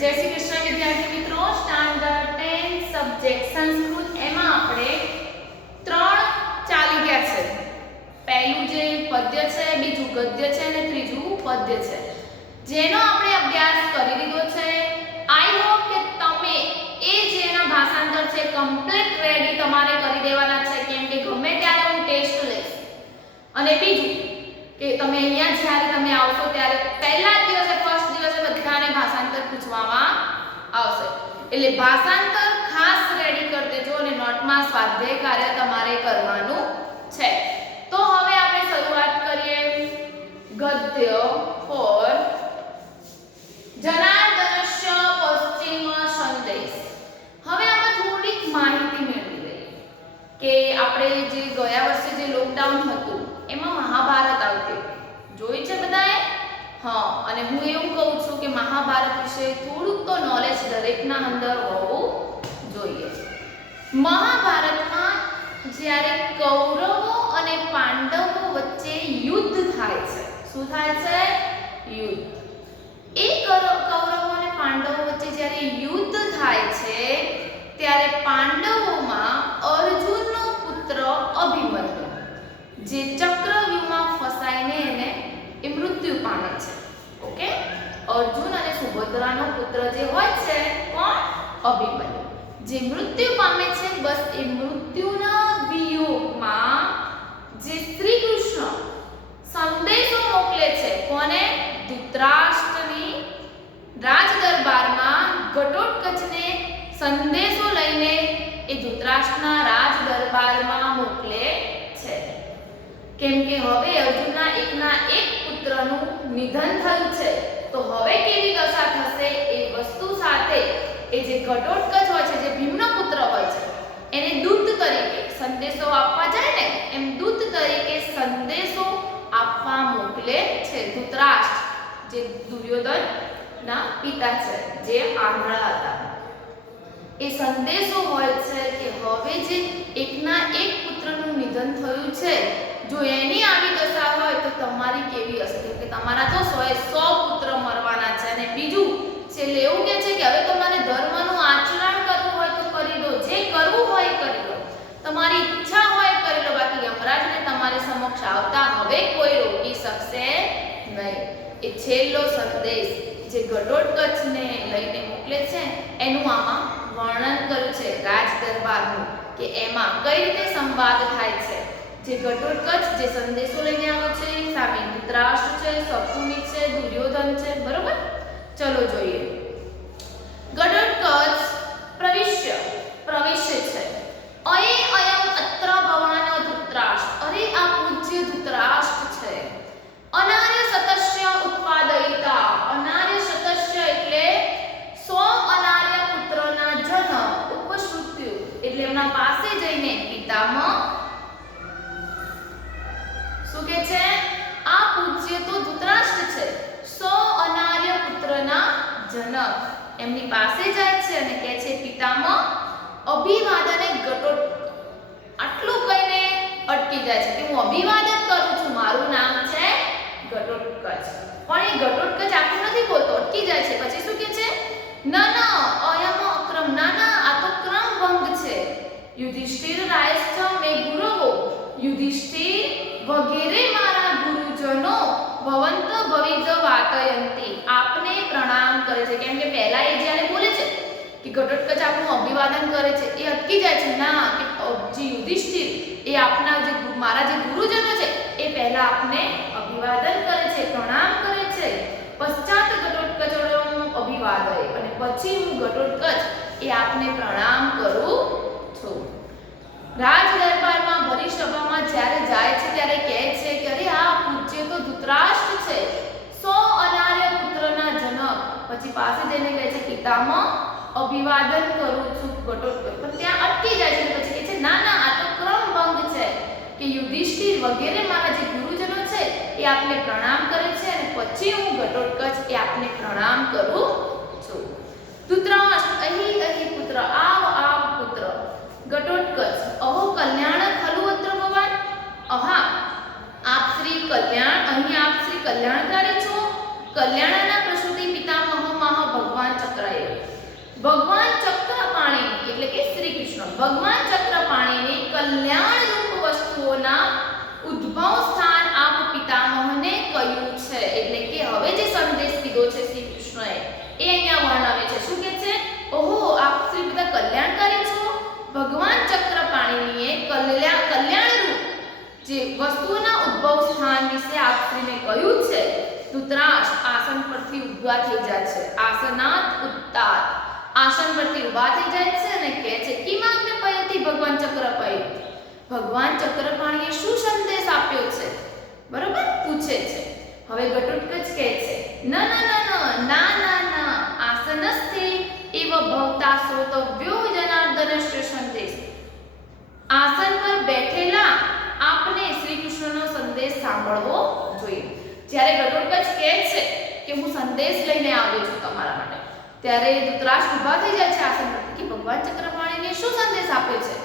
जय श्री कृष्ण विद्यार्थी मित्रों, स्टैंडर्ड 10 सब्जेक्ट संस्कृत एमा આપણે ત્રણ ચાલી ગયા છે। પહેલું જે પદ્ય છે, બીજું ગદ્ય છે અને ત્રીજું પદ્ય છે, જેનો આપણે અભ્યાસ કરી લીધો છે। આઈ હોપ કે તમે એ જેના ભાષાંતર છે કમ્પ્લીટ રેડી તમારે કરી દેવાના છે, કેમ કે ગમે ત્યારે હું ટેસ્ટ લઈશ। અને બીજું કે તમે અહીંયા જ્યારે તમે આવશો ત્યારે પહેલા દિવસે ફર્સ્ટ દિવસે બધાને ભાષાંતર પૂછવામાં આવશે, એટલે ભાષાંતર ખાસ રેડી કરી દેજો અને નોટમાં સ્વાધ્યાય કાર્ય તમારે કરવાનું છે। તો હવે આપણે શરૂઆત કરીએ ગદ્ય ફોર જનાર્દનસ્ય પશ્ચિમ સંદેશ। હવે આમાં થોડીક માહિતી મેળવી લઈએ કે આપણે જે ગયા વર્ષે જે લોકડાઉન હતું એમાં મહાભારત આવતી જોઈ છે બધાએ? હા, અને હું એવું કહું છું કે મહાભારત વિશે થોડુંક તો નોલેજ દરેકના અંદર હોવું જોઈએ। મહાભારતમાં જ્યારે કૌરવો અને પાંડવો વચ્ચે યુદ્ધ થાય છે, શું થાય છે? યુદ્ધ। એ કૌરવો અને પાંડવો વચ્ચે જ્યારે યુદ્ધ થાય છે ત્યારે પાંડવોમાં અર્જુનનો પુત્ર અભિમન્યુ જે ચક્રવ્યૂહમાં ફસાઈને એ મૃત્યુ પામે છે। ઓકે, અર્જુન અને સુભદ્રાનો પુત્ર જે હોય છે કોણ? અભિમન્યુ, જે મૃત્યુ પામે છે। બસ એ મૃત્યુના વિયોગમાં જે શ્રી કૃષ્ણ સંદેશો મોકલે છે કોને? ધૃતરાષ્ટ્રની રાજ દરબારમાં ઘટોત્કચને સંદેશો લઈને એ ધૃતરાષ્ટ્રના રાજ દરબારમાં મોકલે છે, કેમ કે હવે અર્જુનના એકના એક પુત્રનું નિધન થયું છે। તો હવે કેવી દશા થશે એ વસ્તુ સાથે એ જે ઘટોત્કચ હોય છે, જે ભીમનો પુત્ર હોય છે, એને દૂત તરીકે સંદેશો આપવા જાય ને એમ દૂત તરીકે સંદેશો આપવા મોકલે છે ધૃતરાષ્ટ્ર, જે દુર્યોધનના પિતા છે, જે આંધળા હતા। એ સંદેશો હોય છે કે હવે જે એકના એક પુત્રનું નિધન થયું છે, જો એની આવી દશા હોય તો તમારી કેવી હશે, કેમ કે તમારા તો 100 પુત્ર મરવાના છે। અને બીજું છેલ્લે એવું કહે છે કે હવે તમારે ધર્મનું આચરણ કરવું હોય તો કરી દો, જે કરવું હોય કરી લો, તમારી ઈચ્છા હોય કરી લો, બાકી યમરાજને તમારી સમક્ષ આવતા હવે કોઈ રોકી શકશે નહીં। એ છેલ્લો સંદેશ જે ઘટોત્કચને લઈને મોકલે છે એનું આમાં વર્ણન કર્યું છે રાજ દરબારનું, કે એમાં કઈ રીતે સંવાદ થાય છે। જે ઘટોત્કચ જે સંદેશો લઈને આવ્યો છે, સામે ધૃતરાષ્ટ્ર છે, શકુની છે, દુર્યોધન છે, બરોબર? ચલો જોઈએ। ઘટોત્કચ પ્રવિશ્ય છે અયે અયમ અત્ર ભવાન ધૃતરાષ્ટ્ર, અરે આ પૂજ્ય ધૃતરાષ્ટ્ર છે। અનાર્ય સતસ્ય ઉત્પાદયિતા, અનાર્ય સતસ્ય એટલે 100 અનાર્ય પુત્રના જન્મ, ઉપશ્રુત્યુ એટલે એમના પાસે જઈને પિતામહ શું કે છે? આ પૂજ્ય તો ધૃતરાષ્ટ્ર છે, 100 અનાર્ય પુત્રના જનક, એમની પાસે જાય છે અને કહે છે પિતામહ અભિવાદને ઘટોત્કચ। આટલું કહીને અટકી જાય છે કે હું અભિવાદન કરું છું, મારું નામ છે ઘટોત્કચ। પણ એ ઘટોત્કચ આટલું નથી બોલતો, અટકી જાય છે। પછી શું કહે છે? ના અયમ અક્રમ, ના આ તો ક્રમ ભંગ છે। યુધિષ્ઠિર રાયશ્ચ મે ગુરવો, યુધિષ્ઠિર વગેરે મારા ગુરુજનો ભવંત ભવિજ વાતયંતી, આપને પ્રણામ કરે છે। કેમ કે પહેલા એ જ્યારે બોલે છે કે ઘટોત્કચ આપનું અભિવાદન કરે છે, એ અટકી જાય છે, ના કે જે યુધિષ્ઠિર એ આપના જે મારા જે ગુરુજનો છે એ પહેલા આપને અભિવાદન કરે છે, પ્રણામ કરે છે। પશ્ચાત ઘટોત્કચમ અભિવાદય, અને પછી હું ઘટોત્કચ એ આપને પ્રણામ કરું છું। રાજ દરબારમાં ભરી સભામાં જ્યારે જાય છે ત્યારે કહે છે કે અરે આ પૂજ્ય તો ધૃતરાષ્ટ્ર છે, 100 અનાર્ય પુત્રના જનક। પછી પાસે જઈને કહે છે પિતામહ અભિવાદન કરું છું ઘટોત્કચ, પણ ત્યાં અટકી જાય છે। પછી કહે છે ના આ તો ક્રમ ભંગ છે કે યુધિષ્ઠિર વગેરે મારા જે ગુરુજનો છે એ આપને પ્રણામ કરે છે અને પછી હું ઘટોત્કચ એ આપને પ્રણામ કરું છું। ધૃતરાષ્ટ્ર અહીં પુત્ર, આવ પુત્ર। ઘટોત્કચ અહો કલ્યાણ ખલુ અત્ર ભવાન, અહા આપ શ્રી કલ્યાણ, અહીં આપ શ્રી કલ્યાણકારી છો। કલ્યાણના પ્રસૂતિ પિતામહ ભગવાન ચક્રાય, ભગવાન ચક્રપાણી એટલે કે શ્રી કૃષ્ણ ભગવાન ચક્રપાણીને કલ્યાણ રૂપ વસ્તુઓના ઉદ્ભવ સ્થાન આપ પિતામહને કહ્યું છે એટલે કે હવે જે સંદેશ કીધો છે શ્રી કૃષ્ણએ એ અહીંયા વર્ણવે છે શું કહે છે ઓહો આપ શ્રી પિતા કલ્યાણકારી છો ભગવાન ચક્રપાણીએ કલ્યાણ રૂપ જે વસ્તુઓના ઉદ્ભવ સ્થાન વિશે આપ શ્રીને કહ્યું છે ધૃતરાષ્ટ્ર આસન પરથી ઊભા થઈ જાય છે આસનાત ઉત્તાત આસન પરથી ઊભા થઈ જાય છે અને કહે છે કિમાગ્ને પયતી ભગવાન ચક્રપાણી ભગવાન ચક્રપાણીએ શું સંદેશ આપ્યો છે બરોબર પૂછે છે હવે ઘટોત્કચ કહે છે ના આસનસ્થે એવ ભવતા શ્રોતવ્યો જનાર્દનસ્ય સંદેશ આસન પર બેઠેલા આપને શ્રી કૃષ્ણનો સંદેશ સાંભળવો જોઈએ જ્યારે ઘટોત્કચ કહે છે કે હું સંદેશ લઈને આવ્યો છું તમારા માટે ત્યારે ધૃતરાષ્ટ્ર ઊભા થઈ જાય છે આસન પરથી કે ભગવાન ચક્રપાણીને શું સંદેશ આપ્યો છે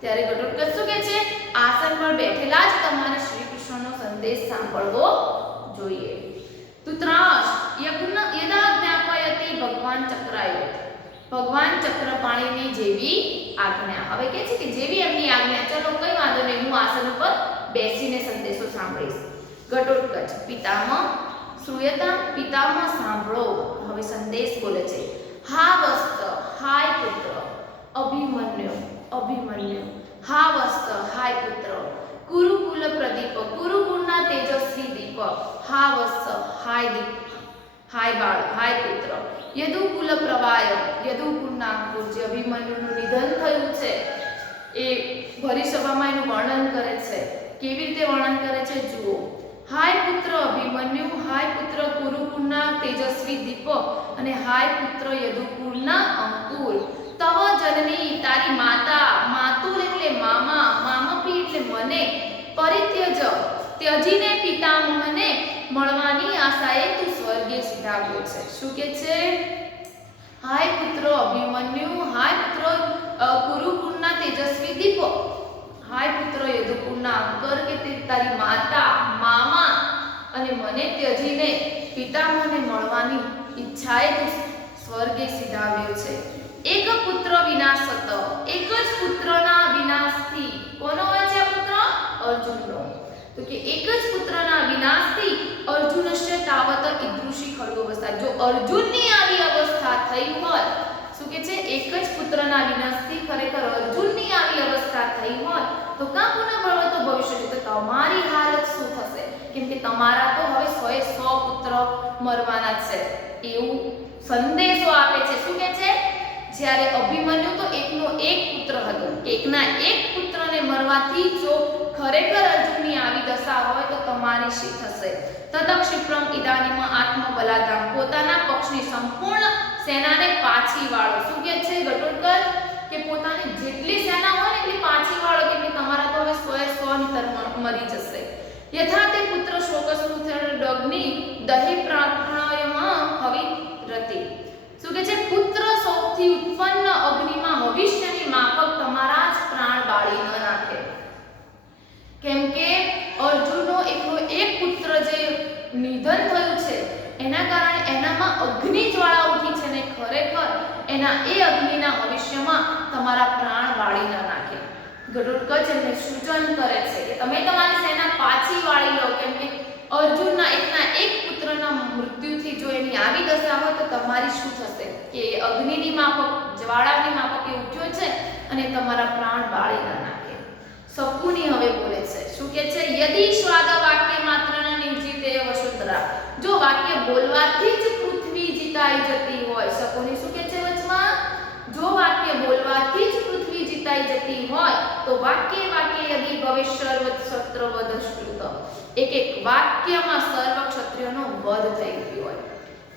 ત્યારે ઘટોત્કચ શું કહે છે આસન પર બેઠેલા જ તમારે શ્રી કૃષ્ણનો સંદેશ સાંભળવો જોઈએ ધૃતરાષ્ટ્ર યદા જ્ઞાપયતિ ભગવાન ચક્રાય ભગવાન ચક્રપાણીની જેવી આજ્ઞા હવે કહે છે કે જેવી એમની આજ્ઞા ચલો કઈ વાંધો નહીં હું આસન ઉપર બેસીને સંદેશો સાંભળીશ ઘટોત્કચ પિતામહ શ્રૂયતા પિતામહ સાંભળો હવે સંદેશ બોલે છે હા વસ્ત હાય પુત્ર અભિમન્યુ હા વસ્ત હાય પુત્ર કુરુકુલ પ્રદીપ કુરુકુળના તેજસ્વી દીપક હા વસ્ત હાય બાળ હાય પુત્ર યદુકુલ પ્રવાય યદુકુળના અંકુર જે અભિમન્યુનું નિધન થયું છે એ ભરી સભામાં એનું વર્ણન કરે છે કેવી રીતે વર્ણન કરે છે જુઓ હાય પુત્ર અભિમન્યુ હાય પુત્ર કુરુકુળના તેજસ્વી દીપક અને હાય પુત્ર યદુકુળના અંકુર તવ જનની તારી માતા માતુલ એટલે મામપી એટલે મને ત્યજીને પિતામહને મળવાની આશાએ તું સ્વર્ગે સીધાવ્યો છે શું કે છે હાય પુત્ર અભિમન્યુ હાય પુત્ર કુરુકુળના તેજસ્વી દીપક હાય પુત્ર યદુકુળના અંકર કે તે તારી માતા મામા અને મને ત્યજીને પિતામહને મળવાની ઈચ્છાએ તું સ્વર્ગે સીધાવ્યો છે એક પુત્ર વિનાશત એક જ પુત્રના વિનાશથી કોનો હોય છે પુત્ર અર્જુનનો તો કે એક જ પુત્રના વિનાશથી અર્જુનસ્ય તાવત ઈદૃશી ખડગોવસ્થા જો અર્જુનની આવી અવસ્થા થઈ હોય શું કે છે એક જ પુત્રના વિનાશથી ખરેખર અર્જુનની આવી અવસ્થા થઈ હોય તો કા પુનઃ ભવતો ભવિષ્ય તો તમારી હાલત શું થશે કેમ કે તમારા તો હવે 100 પુત્ર મરવાના છે એવું સંદેશો આપે છે શું કે છે જ્યારે અભિમન્યુ તો એકનો એક પુત્ર હતો એકના એક પુત્રને મરવાથી જો ખરેખર અર્જુનની આવી દશા હોય તો તમારી શી થશે તદક્ષિપ્રમ ઇદાનીમ આત્મબલાધામ પોતાના પક્ષની સંપૂર્ણ સેનાને પાછી વાળો શું કહે છે ઘટોત્કચ કે પોતાની જેટલી સેના હોય ને એટલી પાછી વાળો કે તમારા તો હવે 100 ની તર મરી જશે યથા તે પુત્ર શોકસ્મૃતડગ્નિ દહી પ્રાર્થનાયમાં હવિ રતિ શું કે છે પુત્ર સૌથી ઉત્પન્ન અગ્નિમાં ભવિષ્યની માફક તમારા જ પ્રાણ બાળી ન નાખે કેમ કે અર્જુનનો એકનો એક પુત્ર જે નિધન થયું છે એના કારણે એનામાં અગ્નિ જ્વાળા ઉઠી છે ને ખરેખર એના એ અગ્નિના ભવિષ્યમાં તમારા પ્રાણ બાળી ન નાખે ઘટોત્કચ એમને સૂચન કરે છે કે તમે તમારી સેના પાછી વાળી લો કેમ કે અર્જુનના એકના એક પુત્રના મૃત્યુથી જો એની આવી દશા હોય તો તમારી શું થશે કે અગ્નિની માફક જ્વાળાની માફક એ ઉઠ્યો છે અને તમારા પ્રાણ બાળી ન નાખે શકુની હવે બોલે છે શું કે છે યદિ સ્વાદ વાક્ય માત્રન નિર્જીતે વસુંધરા જો વાક્ય બોલવાથી જ પૃથ્વી જીતાઈ જતી હોય શકુની શું કે છે વચમાં જો વાક્ય બોલવાથી જ પૃથ્વી જીતાઈ જતી હોય તો વાક્ય યદિ ભવિષ્યર્વ ક્ષત્રવદશ્રુત એક વાક્યમાં સર્વ ક્ષત્રિયોનો વધ થઈ ગયો હોય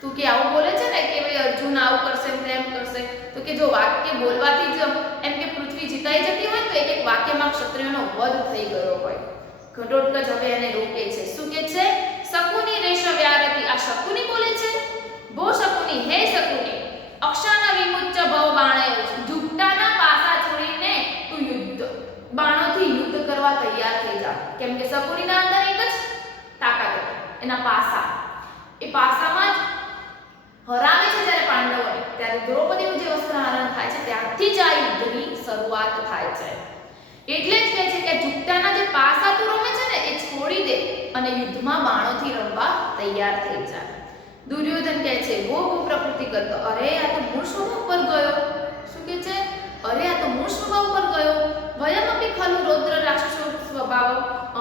તું કે આવું બોલે છે ને કે ભાઈ અર્જુન આવું કરશે તેમ કરશે તો કે જો વાક્ય બોલવાથી જ એમ કે પૃથ્વી જીતાઈ જતી હોય તો એક વાક્યમાં ક્ષત્રિયોનો વધ થઈ ગયો હોય ઘટોત્કચ હવે એને રોકે છે શું કે છે શકુની રેશ વ્યારતી આ શકુની બોલે છે બો શકુની હે શકુની અક્ષાના વિમુચ્ચ ભવ બાણે ઝુકટાના પાસા છોડીને તું બાણોથી યુદ્ધ કરવા તૈયાર થઈ જા કેમ કે શકુનીના અંદર એક જ તાકાત હતી એના પાસા એ પાસામાં જ હરાવે છે જ્યારે પાંડવોને, ત્યારે દ્રૌપદીનું જે વસ્ત્રહરણ થાય છે ત્યારથી જ આ યુદ્ધની શરૂઆત થાય છે. એટલે જ કહે છે કે ઝૂકટાના જે પાસા તું રમે છે ને એ છોડી દે અને યુદ્ધમાં બાણોથી રમવા તૈયાર થઈ જાય. દુર્યોધન કહે છે વો પ્રકૃતિ કરતો, અરે આ તો મૂળ સ્વભાવ પર ગયો. શું કહે છે? અરે આ તો મૂળ સ્વભાવ પર ગયો. વયમપી ખલુ રૌદ્ર રાક્ષસો સ્વભાવ,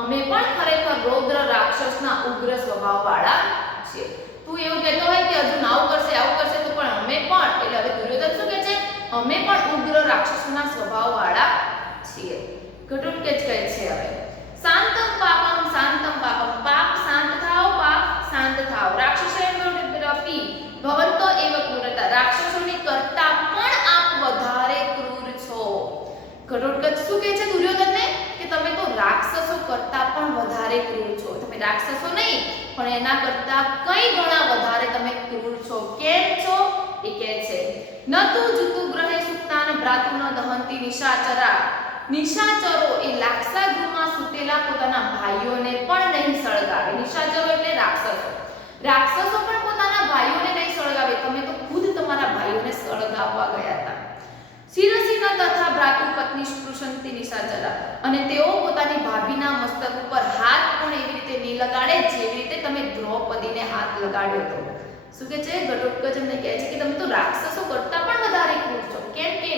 અમે પણ ખરેખર રૌદ્ર રાક્ષસના ઉગ્ર સ્વભાવવાળા છીએ. તું એવું કહેતો હોય કે હજુ આવું કરશે તો પણ અમે પણ, એટલે હવે દુર્યોધન શું કહે છે? અમે પણ ઉગ્ર રાક્ષસોના સ્વભાવવાળા છીએ. ઘટોત્કચ કહે છે હવે શાંતમ પાપમ પાપ શાંત થાઓ, પાપ શાંત થાઓ. રાક્ષસેન્દ્રોપી ભવંતો એવ ક્રૂરતા, રાક્ષસોની કરતા પણ આપ વધારે ક્રૂર છો. ઘટોત્કચ શું કહે છે દુર્યોધનને કે તમે તો રાક્ષસો કરતા પણ વધારે ક્રૂર છો. તમે રાક્ષસો નહીં પણ એના કરતા કઈ ગણા વધારે તમે ક્રૂર છો. કેમ છો? એ કહે છે ન તું જુતુ ગ્રહે સુક્તાન ભ્રાતુન દહંતી નિશાચરા, નિશાચરો એ લાક્ષાગૃહમાં સૂતેલા પોતાના ભાઈઓને પણ નહીં સળગાવે. નિશાચરો એટલે રાક્ષસો પણ પોતાના ભાઈઓને નહીં સળગાવે. તમે તો ખુદ તમારા ભાઈઓને સળગાવવા ગયા હતા. શિરસીના તથા ભ્રાતુ પત્ની સ્પૃશંતિ નિશાચરા, અને તેઓ પોતાની ભાભીના મસ્તક ઉપર હાથ પણ એવી રીતે નહીં લગાડે જેવી રીતે તમે દ્રૌપદીને હાથ લગાડ્યો હતો. શું કહે છે? ઘટોત્કચ એમને કહે છે કે તમે તો રાક્ષસો કરતા પણ વધારે ક્રૂર છો. કેમ કે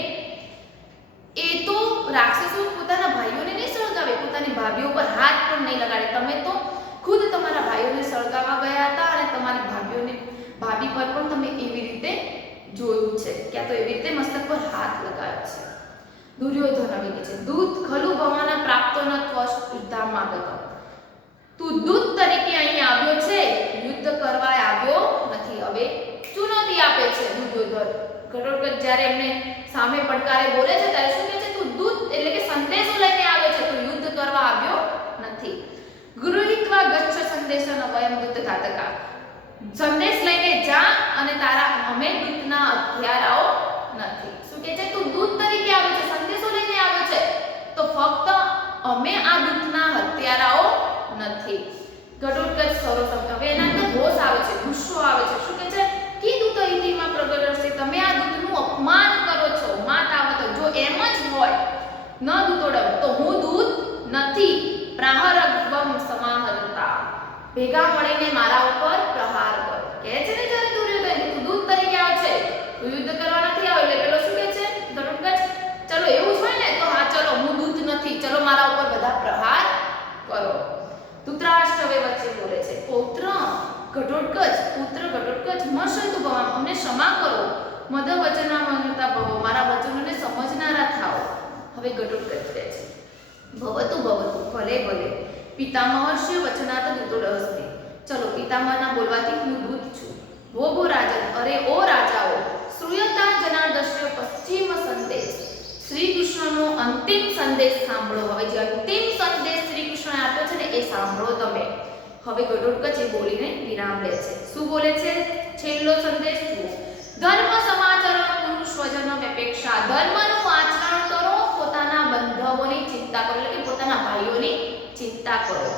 એ તો રાક્ષસો પોતાના ભાઈઓને નહીં સળગાવે, પોતાની ભાભીઓ પર હાથ પણ નહીં લગાડે. તમે તો ખુદ તમારા ભાઈઓને સળગાવવા ગયા હતા અને તમારી ભાભી પર પણ તમે એવી રીતે જોયું છે, ક્યાં તો એવી રીતે મસ્તક પર હાથ લગાવ્યો છે. દુર્યોધન હવે કહે છે દૂત ખલુ ભવાના પ્રાપ્તો ન ત્વશુદ્ધામાં ગતો, તું દૂત તરીકે અહીં આવ્યો છે, યુદ્ધ કરવા આવ્યો નથી. હવે ચુનૌતી આપે છે દુર્યોધન. ઘટોત્કચ જ્યારે એમને સામે પડકારે બોલે છે ત્યારે શું કહે છે? તું દૂત એટલે કે સંદેશો લઈને આવ્યો છે, તું યુદ્ધ કરવા આવ્યો નથી. ગૃહીત્વા ગચ્છ સંદેશન વયમ દૂત ઘાતકા, સંદેશ લઈને જા અને તારા અમે દૂતના હથિયારાઓ નથી. શું કહે છે? તું દૂત તરીકે આવ્યો છે, સંદેશો લઈને આવ્યો છે, તો ફક્ત અમે આ દૂતના હથિયારાઓ નથી. ઘટોત્કચ સરોસ હવે એના અંદર રોષ આવે છે, ગુસ્સો આવે છે. શું કહે છે? કીધું તો ઇતિમાં પ્રગટશે, તમે આ દૂતનું અપમાન કરો છો. માતાવત, જો એમ જ હોય ન દૂતોડમ તો હું દૂત નથી. પ્રાહરગ્વમ સમાહરતા, ભેગા મળીને મારા ઉપર પ્રહાર કરો. કહે છે ને જ્યારે દુર્યોધન તું દૂત તરીકે આવ છે, તું યુદ્ધ કરવા નથી આવ્યો. એટલે પેલો શું કહે છે ઘટોત્કચ? ચલો એવું જ હોય ને તો હા ચલો હું દૂત નથી, ચલો મારા ઉપર બધા પ્રહાર કરો. ધૃતરાષ્ટ્ર હવે વચ્ચે બોલે છે પુત્ર ઘટોત્કચ મશૈતુ ભવામ, અમને ક્ષમા કરો. મદ વચના મંગતા ભવો, મારા વચનોને સમજનારા થાઓ. હવે ઘટોત્કચ કહે છે ભવતુ ભલે પિતામહર્ષિ વચનાત દૂતોડહસ્તિ, ચલો પિતામહના બોલવાથી હું દૂત છું. ભોગો રાજન, અરે ઓ રાજાઓ, શ્રૂયતા જનાર્દસ્ય પશ્ચિમ સંદેશ, શ્રી કૃષ્ણનો અંતિમ સંદેશ સાંભળો. હવે જે અંતિમ સંદેશ શ્રી કૃષ્ણએ આપ્યો છે ને એ સાંભળો તમે. હવે ઘટોત્કચ એ બોલીને વિરામ લે છે. શું બોલે છે? છેલ્લો સંદેશ જુઓ. ધર્મ સમાચરણ કુરુ સ્વજન અપેક્ષા, ધર્મનું આચરણ કરો, પોતાના બંધવોની ચિંતા કરો, એટલે કે પોતાના ભાઈઓની ચિંતા કરો.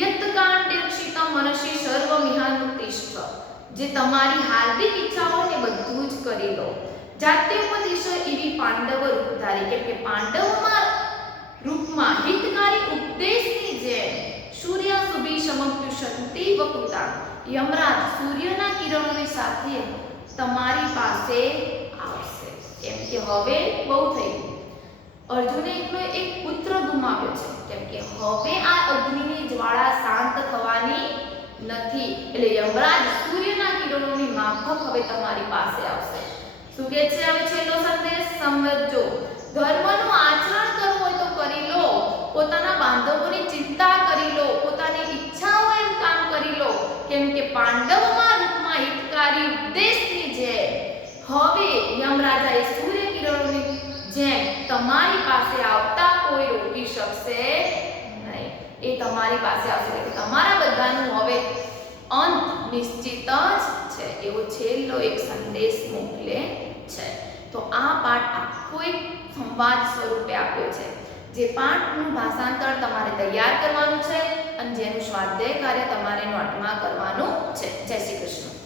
યત કાંડિક્ષિતમ મનસી સર્વમિહાનુતિષ્ઠ, જે તમારી હાર્દિક ઈચ્છાઓ ને બધું જ કરી લો. જાત્યોપદેશ એવી પાંડવ રૂપધારી, કેમ કે પાંડવોમાં રૂપમાં હિતકારી ઉપદેશની જેમ સૂર્ય સુભી સમપ્યુષંતિ વકૃતા, યમરાજ સૂર્યના કિરણોની સાથે તમારી પાસે આવશે. કેમ કે હવે બહુ થઈ ગયું. અર્જુને એકનો એક પુત્ર ગુમાવ્યો છે, કેમ કે હવે આ અગ્નિની જ્વાળા શાંત થવાની નથી. એટલે યમરાજ સૂર્યના કિરણોની માફક હવે તમારી પાસે આવશે. શું કહે છે હવે છેલ્લો સંદેશ? સમજો, ધર્મનું આચરણ કરવું હોય તો કરી લો, પોતાના બાંધવોની ચિંતા કરી લો, પોતાની ઈચ્છાઓ એમ કામ કરી લો, કેમ કે પાંડવોમાં રૂપમાં હિતકારી ઉપદેશની જેમ હવે યમરાજાએ સૂર્ય કિરણોની જેમ તમારી પાસે આવતા કોઈ રોકી શકશે નહીં. એ તમારી પાસે આવશે એટલે તમારા બધાનું હવે અંત નિશ્ચિત જ છે, એવો છેલ્લો એક સંદેશ મોકલે છે. તો આ પાઠ આખો એક સંવાદ સ્વરૂપે આપ્યો છે, જે પાઠનું ભાષાંતર તમારે તૈયાર કરવાનું છે અને જેનું સ્વાધ્યાય કાર્ય તમારે નોટમાં કરવાનું છે. જય શ્રી કૃષ્ણ.